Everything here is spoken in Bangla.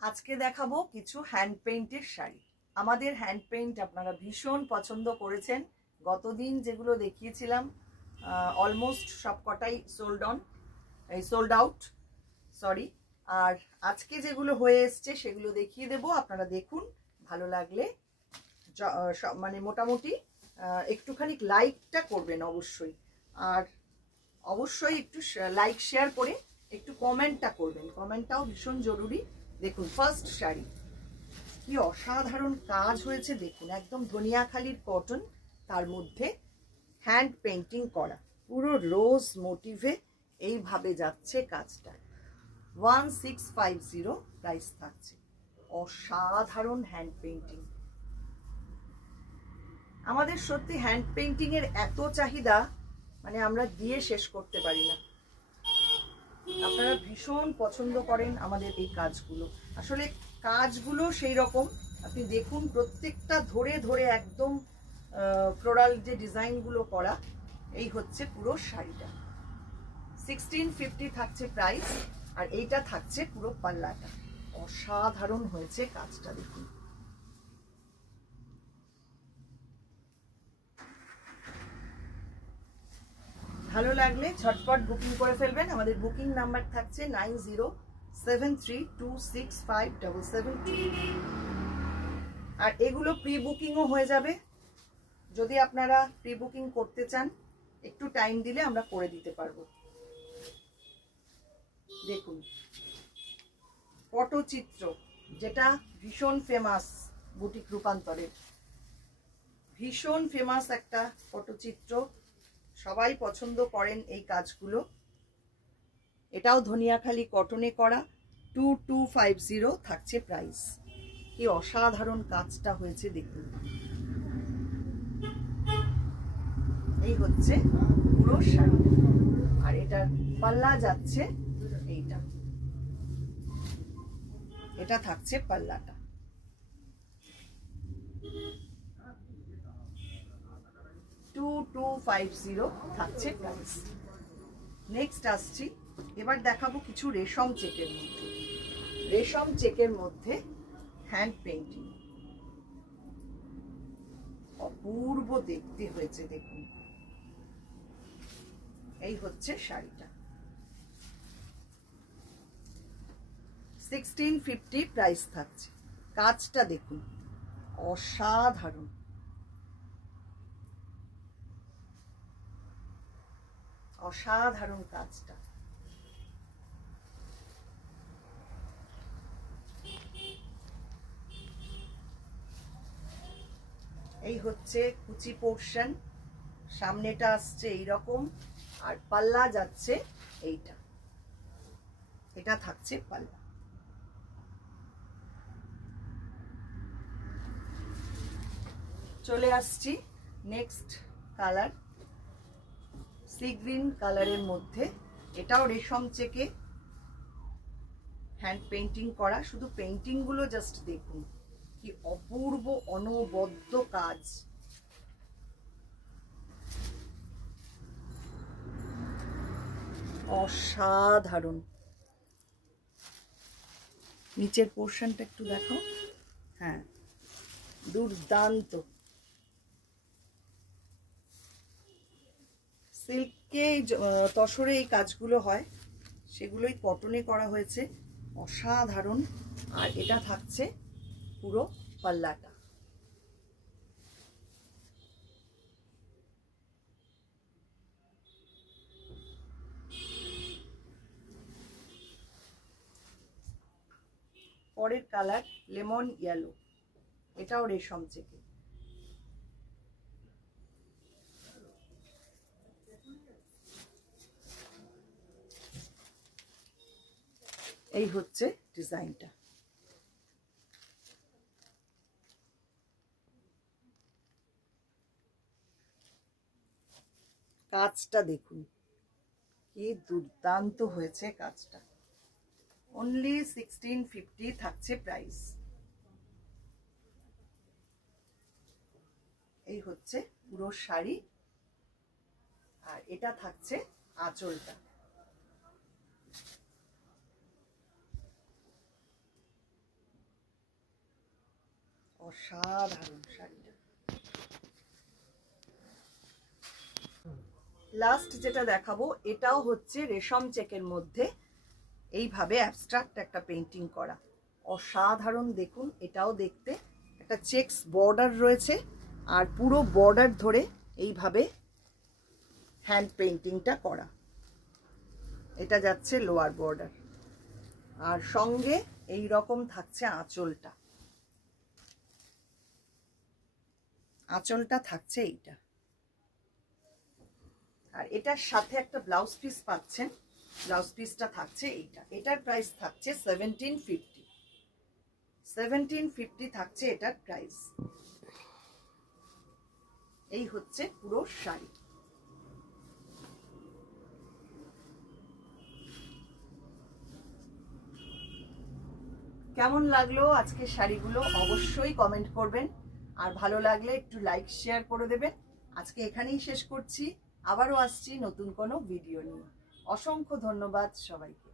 আজকে দেখাবো কিছু হ্যান্ড পেইন্টের শাড়ি। আমাদের হ্যান্ড পেইন্ট আপনারা ভীষণ পছন্দ করেছেন। গতদিন যেগুলো দেখিয়েছিলাম অলমোস্ট সবকটাই সোল্ড আউট সরি। আর আজকে যেগুলো হয়ে এসছে সেগুলো দেখিয়ে দেব, আপনারা দেখুন। ভালো লাগলে মানে মোটামুটি একটুখানি লাইকটা করবেন অবশ্যই, আর অবশ্যই একটু লাইক শেয়ার করে একটু কমেন্টটা করবেন, কমেন্টটাও ভীষণ জরুরি। দেখুন ফার্স্ট শাড়ি, কি অসাধারণ কাজ হয়েছে দেখুন, একদম ধনিয়াখালির কটন, তার মধ্যে হ্যান্ড পেইন্টিং করা, পুরো রোজ মোটিভে এইভাবে যাচ্ছে কাজটা। 1650 প্রাইস থাকছে। অসাধারণ হ্যান্ড পেইন্টিং। আমাদের সত্যি হ্যান্ড পেইন্টিং এর এত চাহিদা, মানে আমরা দিয়ে শেষ করতে পারি না। আপনারা ভীষণ পছন্দ করেন আমাদের এই কাজগুলো। আসলে কাজগুলো সেই রকম, আপনি দেখুন প্রত্যেকটা ধরে ধরে একদম ফ্লোরাল যে ডিজাইনগুলো করা। এই হচ্ছে পুরো শাড়িটা। 1650 থাকছে প্রাইস, আর এইটা থাকছে পুরো পাল্লাটা। অসাধারণ হয়েছে কাজটা দেখুন। ভালো লাগলে ঝটপট বুকিং করে ফেলবেন। আমাদের বুকিং নাম্বার থাকছে 9073265772। আর এগুলো প্রি বুকিংও হয়ে যাবে। যদি আপনারা প্রি বুকিং করতে চান, একটু টাইম দিলে আমরা করে দিতে পারবো। দেখুন পটচিত্র, যেটা ভীষণ ফেমাস, বুটিক রূপান্তরের ভীষণ ফেমাস একটা পটচিত্র, সবাই পছন্দ করেন এই কাজগুলো। এটাও ধনিয়াখালি কটনে করা। 2250 থাকছে প্রাইস। কি অসাধারণ কাজটা হয়েছে দেখুন। এই হচ্ছে পুরো শাড়ি, আর এটার পাল্লা যাচ্ছে এইটা, এটা থাকছে পাল্লাটা। থাকছে প্রাইস। নেক্সট আসছি, এবার দেখাবো কিছু রেশম চেকের মধ্যে। রেশম চেকের মধ্যে হ্যান্ড পেইন্টিং, অপূর্ব দেখতে হয়েছে দেখুন। এই হচ্ছে শাড়িটা। 1650 প্রাইস থাকছে। কাজটা দেখুন, অসাধারণ। অসাধারণ কাজটা। এই হচ্ছে কুচি পোর্শন, সামনেটা আসছে এইরকম, আর পাল্লা যাচ্ছে এইটা, এটা থাকছে পাল্লা। চলে আসছি নেক্সট কালার, সি গ্রিন কালারের মধ্যে। এটাও রেশম চেকে হ্যান্ড পেইন্টিং করা। শুধু পেইন্টিং গুলো জাস্ট দেখুন, কি অপূর্ব অনবদ্য কাজ। অসাধারণ। নিচের পোর্শনটা একটু দেখো, হ্যাঁ দুর্দান্ত। সিল্কে তসরে এই কাজগুলো হয়, সেগুলোই কটনে করা হয়েছে। অসাধারণ। আর এটা থাকছে পুরো পাল্লাটা। পরের কালার লেমন ইয়েলো, এটাও রেশম চেকে। এই হচ্ছে ডিজাইনটা। কাজটা দেখুন, কি দুর্দান্ত হয়েছে কাজটা। অনলি 1650 থাকছে প্রাইস। এই হচ্ছে পুরো শাড়ি, আর এটা থাকছে আঁচলটা। অসাধারণ শাড়িটা। লাস্ট যেটা দেখাবো এটাও হচ্ছে রেশম চেকের মধ্যে এইভাবে অ্যাবস্ট্রাক্ট একটা পেইন্টিং করা, অসাধারণ। দেখুন এটাও দেখতে একটা চেকস বর্ডার রয়েছে আর পুরো বর্ডার ধরে এইভাবে হ্যান্ড পেইন্টিংটা করা। এটা যাচ্ছে লোয়ার বর্ডার আর সঙ্গে এই রকম থাকছে আঁচলটা, আঁচলটা থাকছে এইটা। আর এটার সাথে একটা ব্লাউজ পিস পাচ্ছেন, ব্লাউজ পিসটা থাকছে এইটা। এটার প্রাইস থাকছে 1750, 1750 থাকছে এটার প্রাইস। এই হচ্ছে পুরো শাড়ি। কেমন লাগলো আজকে শাড়িগুলো অবশ্যই কমেন্ট করবেন, আর ভালো লাগলে একটু লাইক শেয়ার করে দেবেন। আজকে এখানেই শেষ করছি, আবারও আসছি নতুন কোনো ভিডিও নিয়ে। অসংখ্য ধন্যবাদ সবাইকে।